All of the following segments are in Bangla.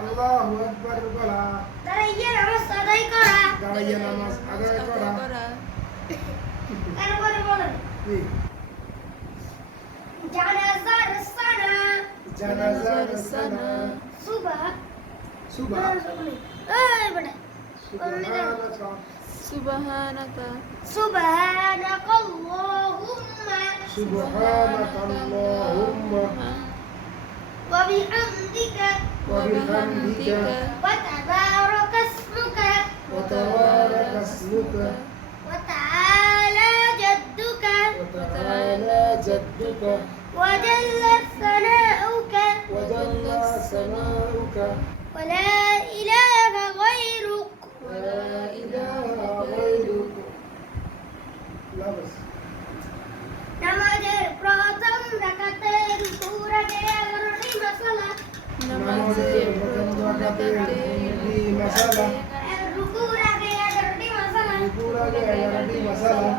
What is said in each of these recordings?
আল্লাহু আকবার বলা দাঁড়িয়ে নামাজ আদায় করা দাঁড়িয়ে নামাজ আদায় করা তারপরে বলেন কি জানাজার সানা জানাজার সানা সুবহ সুবহ এই বেটা সুবহানাকা সুবহানাকা আল্লাহুম্মা সুবহানাকা আল্লাহুম্মা ওয়া বিহামদিকা وبحمدك ওয়া তাবারাকা ইসমুকা وتبارك اسمك ওয়া তাআলা জাদ্দুকা وتعالى جدك ওয়া জাল্লা সানাউকা وجل ثناؤك ওয়া লা ইলাহা গায়রুক ولا إله غيرك لا بس নামাজের প্রথম রাকাতে রুকুর আগে 11টি মাসালা নামাজের প্রথম রাকাতে দুটি মাসালা রুকুর আগে 11টি মাসালা রুকুর আগে 11টি মাসালা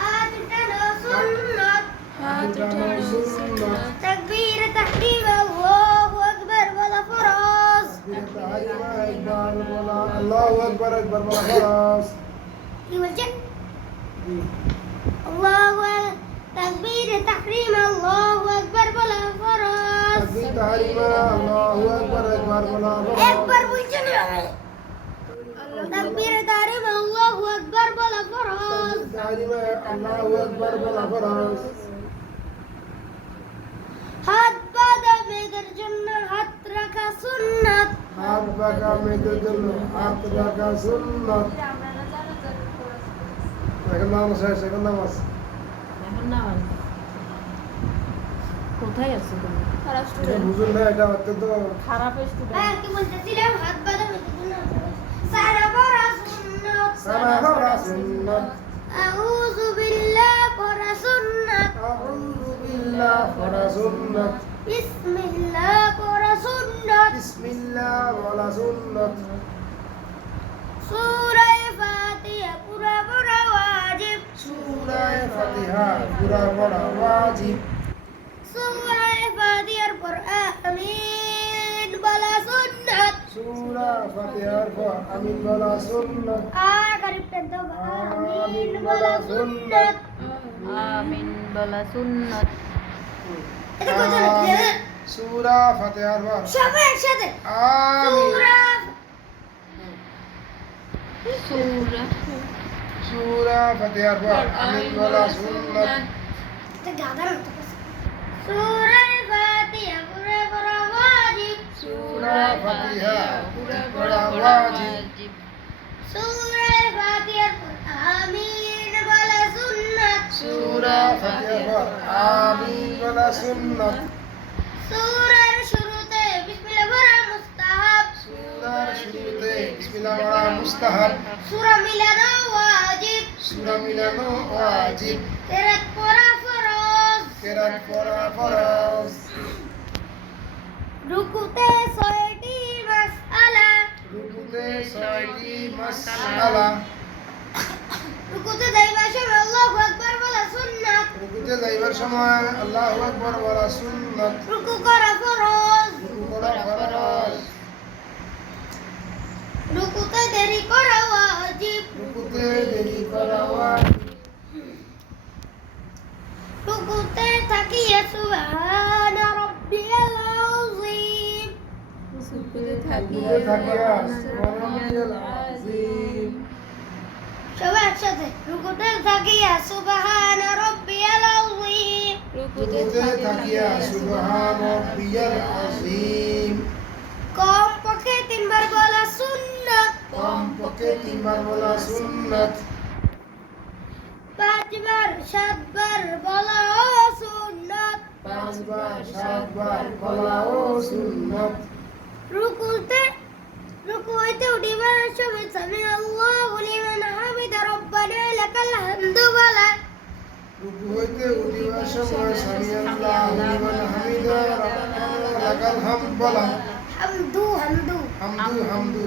হাত উঠানো সুন্নাত হাত উঠানো সুন্নাত তাকবীর তাহরিম আল্লাহু আকবার বলা ফরজ তাহরিমা একবার বলা আল্লাহু আকবার একবার বলা ফরজ কি বলছেন আল্লাহু তাকবীর তাহরিম আল্লাহু আকবার বলা ফরজ তাকবীর তাহরিমা আল্লাহু আকবার একবার বলা ফরজ একবার বলছেন তাকবীর তাহরিম আল্লাহু আকবার বলা ফরজ তাহরিমা আল্লাহু আকবার বলা ফরজ হাত বাঁধা মেয়েদের জন্য হাত রাখা সুন্নাত হাত বাঁকা মেয়েদের জন্য হাত রাখা সুন্নাত এখন নামাজ শেষ এখন নামাজ কোথায় আছো তুমি? এটা বুঝুন না এটা অত্যন্ত খারাপ স্টুডেন্ট। হ্যাঁ কি বলতেছিলাম হাত বাঁধা মেয়েদের জন্য সারা পড়া সুন্নাত সারা হরা সুন্নাত আউযু বিল্লাহ পড়া সুন্নাত আউযু বিল্লাহ পড়া সুন্নাত বিসমিল্লাহ পড়া সুন্নাত বিসমিল্লাহ বলা সুন্নাত সূরা ফাতিহা পুরা পড়া ওয়াজিব সূরা ফাতিহা পুরা পড়া ওয়াজিব সূরা ফাতিহার পর আমিন বলা সুন্নাত সূরা ফাতিহার পর আমিন বলা সুন্নাত কারিব পেতো আমিন বলা সুন্নাত আমিন বলা সুন্নাত। এটা কত লাগে সূরা ফাতিহার পর সবাই একসাথে আমিন সূরা সূরা সূরা ফাতিহার পর আমিন বলা সুন্নাত এটা গাদার মতো সূরা ফাতিহা পুরা পড়া ওয়াজিব সূরা ফাতিহা পুরা পড়া ওয়াজিব সূরা ফাতিহার পর আমিন বলা সুন্নাত সূরা ফাতিহার পর আমিন বলা সুন্নাত সূরার শুরুতে বিসমিল্লাহ পড়া মুস্তাহাব সূরার শুরুতে বিসমিল্লাহ পড়া মুস্তাহাব সূরা মিলানো ওয়াজিব সূরা মিলানো ওয়াজিব কেরাত পড়া ফরজ কেরাত পড়া ফরজ রুকুতে 6টি মাসআলা রুকুতে 6টি মাসআলা রুকুতে যাইবার সময় আল্লাহু আকবার বলা সুন্নাত রুকুতে যাইবার সময় আল্লাহু আকবার বলা সুন্নাত রুকু করা ফরজ রুকু করা ফরজ রুকুতে দেরি করা ওয়াজিব রুকুতে দেরি করা ওয়াজিব রুকুতে তাকিয়া সুবহানা রাব্বিয়াল আযীম রুকুতে রুকুতে থাকিয়া সুবহানাল আযীম সবাই একসাথে রুকুতে তাকিয়া সুবহানা রাব্বিয়াল আযীম রুকুতে থাকিয়া সুবহান রাব্বিয়াল আযীম কম পক্ষে 3 বার বলা সুন্নাত কমপক্ষে 3 বার বলা সুন্নাত 5 বার 7 বার বলা সুন্নাত 5 বার 7 বার বলাও সুন্নাত রুকু হইতে উঠিবার সময় সামি আল্লাহু লিমান হামিদা রব্বানা লাকাল হামদু বলা রুকু হইতে উঠিবার সময় সামি আল্লাহু লিমান হামিদা রাব্বানা লাকাল হামদ বলা হামদু হামদু হামদু হামদু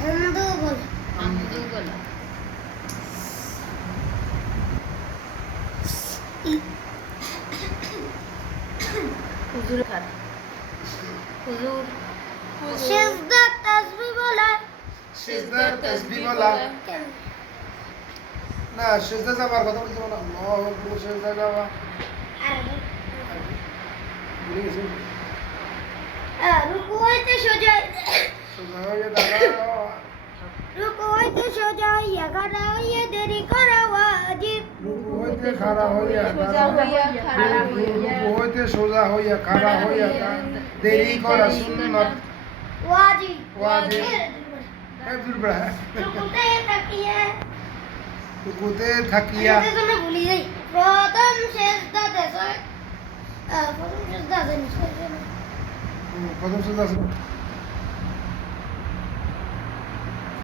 হামদু বলা হামদু বলা। হুজুর খান হুজুর সেজদা তাসবিহ বলা সিজদার তাসবিহ বলা কেন না সিজদা যাবার কথা বলতে বলা আল্লাহু আকবার সিজদা যাওয়া আরবি ভুলে গেছি রুকু হইতে সোজা সোজা হয়ে দাঁড়াও রুকু হইতে সোজা হইয়া খাড়া হইয়া দেরি করা ওয়াজিব রুকু হইতে খাড়া হইয়া সোজা হইয়া খাড়া হইয়া রুকু হইতে সোজা হইয়া খাড়া হইয়া দেরি করা সুন্নাত ওয়াজিব ওয়াজিব একদম বড় রুকুতে তাকিয়া রুকুতে থাকিয়া এটা তো না ভুলি যাই প্রথম সেজদা দেশ প্রথম সেজদা দেন প্রথম সুজা